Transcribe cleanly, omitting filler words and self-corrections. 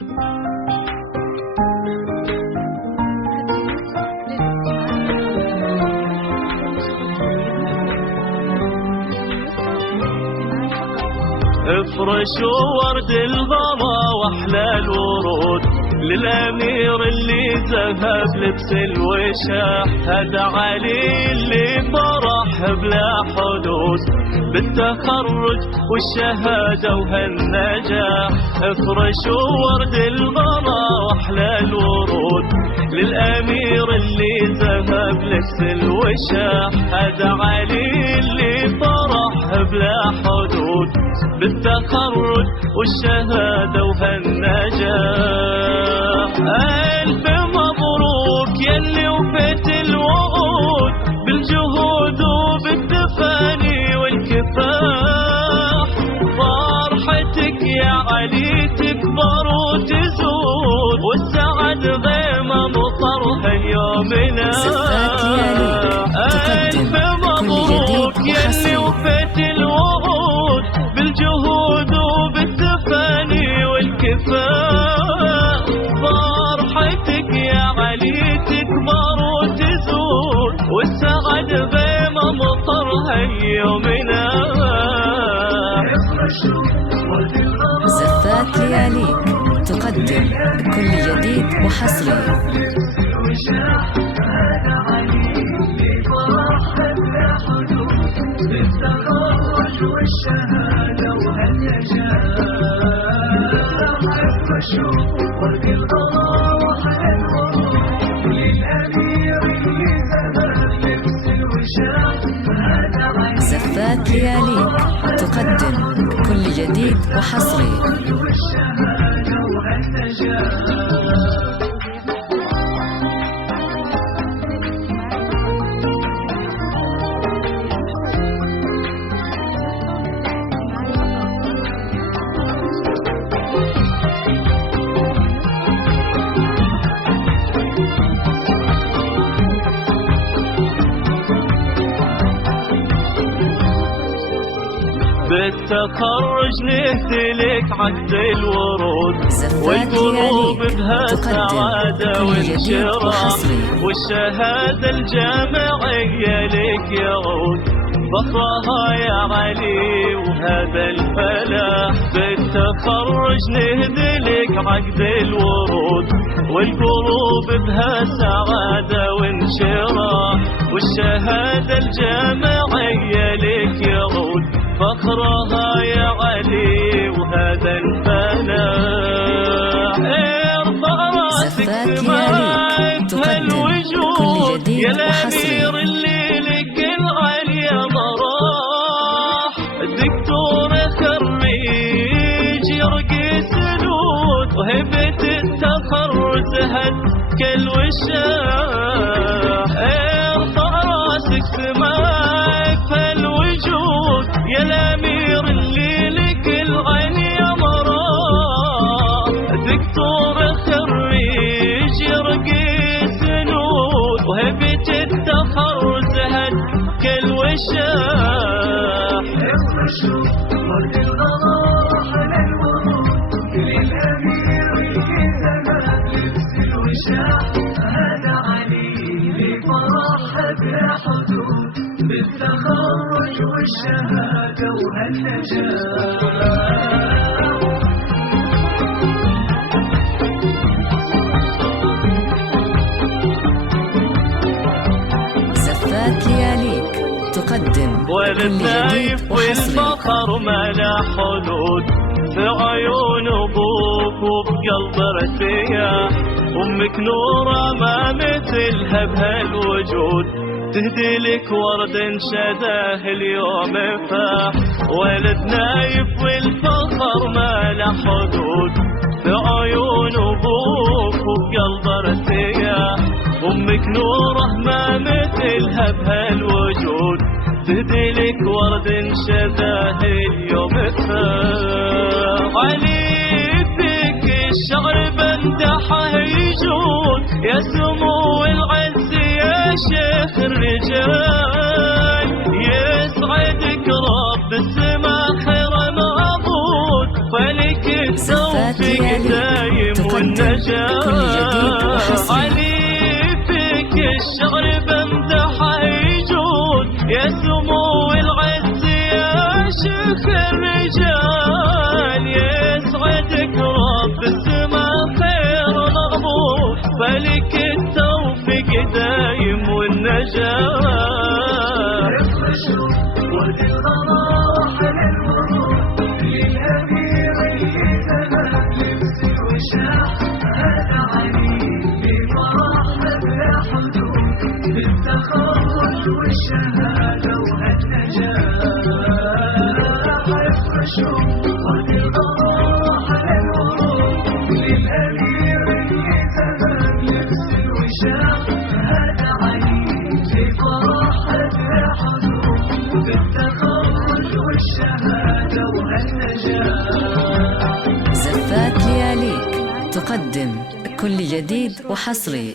افرشوا ورد الغلا واحلى الورود للامير اللي ذهب لبس الوشاح، هذا علي اللي فرح بلا حدود بالتخرج والشهاده وهالنجاح. افرشوا ورد الغلا واحلى الورود للامير اللي ذهب لبس الوشاح، هذا علي اللي فرح بلا حدود بالتخرج والشهادة وهالنجاح. ألف مبروك يلي وفيت الوعود بالجهود وبالتفاني والكفاح، فرحتك يا علي تكبر وتزود والسعد غيمة مطرها يومنا. ألف مبروك يلي وفيت الوعود بالجهود وبالتفاني والكفاح، فرحتك يا علي تكبر وتزود والسعد غيمة مطرها يومنا. زفات لياليك تقدم كل جديد وحصري. والشهادة وهالنجاح. افرشوا ورد الغلا واحلى الورود للأمير اللي ذهب لبس الوشاح، هذا علي. زفات لياليك تقدم كل جديد وحصري. والشهادة وهالنجاح. بالتخرج نهدلك عقد الورود والقلوب بها سعادة وانشراح، والشهادة الجامعية لك يعود فخرها يا علي وهذا الفلاح. بالتخرج نهدلك عقد الورود والقلوب بها سعادة وانشراح، والشهادة الجامعية لك يعود فخرها يا علي وهذا الفلاح. ارفع راسك سماك هالوجود يا الامير اللي لك العليا مراح، الدكتور خريج يرقي سنود وهبة التخرج زهد كالوشاح. ارفع راسك سماك هالوجود يا الامير اللي لك العين يا مراه، دكتور خريج يرقي سنود وهبة التخرج زهد كالوشاح. افرشوا ورد الغلا واحلى الورود للامير اللي ذهب لبس الوشاح، هذا علي اللي فرح بلا حدود بالتخرج والشهادة وهالنجاح. زفات لياليك تقدم والنايف والفخر ما له حدود في عيون ابوك وبقلب ارتياح، امك نوره ما مثلها بهالوجود تهدي لك ورد شداه اليوم فاح. ولد نايف والفخر ما له حدود في عيون ابوك وبقلب ارتياح، امك نوره ما مثلها بهالوجود تهدي لك ورد شداه اليوم فاح. علي فيك الشعر بندحه يجود يا سمو العز يا شيخ الرجال، يسعدك رب السما خير معبود فلك التوفيق دايم النجاة. كل جديد وحصري. علي فيك الشعر بمدحه يجود، يا سمو العز يا شيخ الرجال، يسعدك رب السما خير مقبول، فلك التوفيق دايم والنجاة. والشهادة والنجاة افرشوا ورد الغراح للورود، للأمير اللي تمام لبس الوشاح، هذا علي في فرحة حضور بالتخرج والشهادة والنجاة. زفات لياليك تقدم كل جديد وحصري.